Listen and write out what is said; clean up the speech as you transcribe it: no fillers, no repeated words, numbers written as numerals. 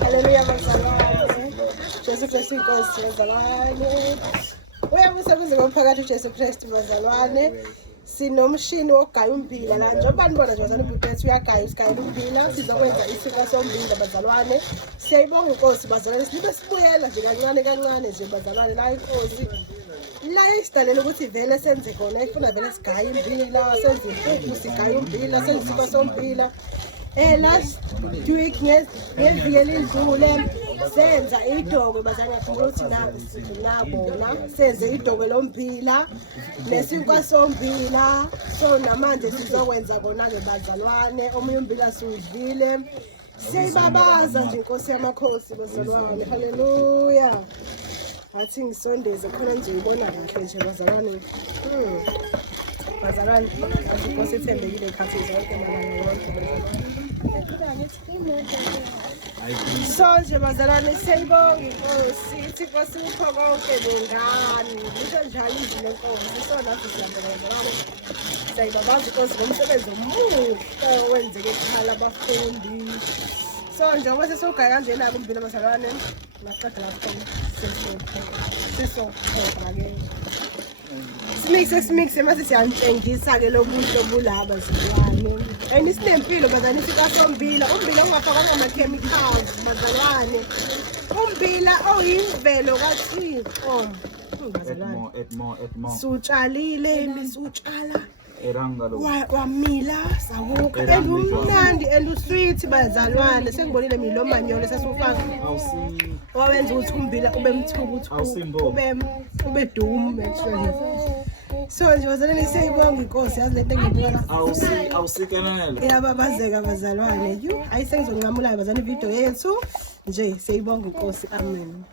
Haleluya bazalwane. Jesu Kristu inkosi bazalwane. Uyakusebenza komphakathi uJesu Kristu bazalwane. Sinomshini wogaya ummbila la njengoba nibona nje bazalwane ubhebhethu uyagaya usigayela ummbila sizokwenza isiko sombila bazalwane. Siyayibonga inkosi bazalwane sibe sibuyela nje kancane kancane nje bazalwane la inkosi. La isidalela ukuthi vele senze khona ifuna vele sigaye ummbila senze impuphu sigaye ummbila senze isiko sombila. Last week ngeviki elidlule senza idokwe bazalwane ukuthi nabona senze idokwe lommbila nesinkwa sombila so namanje sizokwenza kona-ke bazalwane omunye ummbila siwudlile siyayibabaza nje inkosi yamakhosi bazalwane haleluya athi ngisondeze khona nje ibona kahle nje bazalwane bazalwane inkosi ithembekile khathi zonke malanga wonke so nje bazalwane siyayibonga inkosi ithi inkosi upho konke nengane lisho njalo izwi lenkosi so nathi silandela bazalwane siyayibabaza inkosi ngomsebenzi omuhle owenzeke ekhaya labafundi so njengoba sesogaya kanjena-ke ummbila bazalwane naqeda lapho sisopheka-ke simixe mase siyantshengisa-ke lobuhle obulaba bazalwane and sinempilo bazalwane isika sombila umbila ungafakwanga ama-chemicals bazalwane umbila oyimvelo kaThixo bazalwane siwutshalile siwutshala wamila sawuka and umnandi and usweet bazalwane sengibonile mina lomanyolo sesiwufaka wawenza ukuthi umbila ube mthuku ube dumu so nje bazalwane siyayibonga inkosi yazi lento engiyibona awusikenele iyababazeka bazalwane ayisengizonqamula bazalwane ividiyo yethu nje siyayibonga inkosi amen.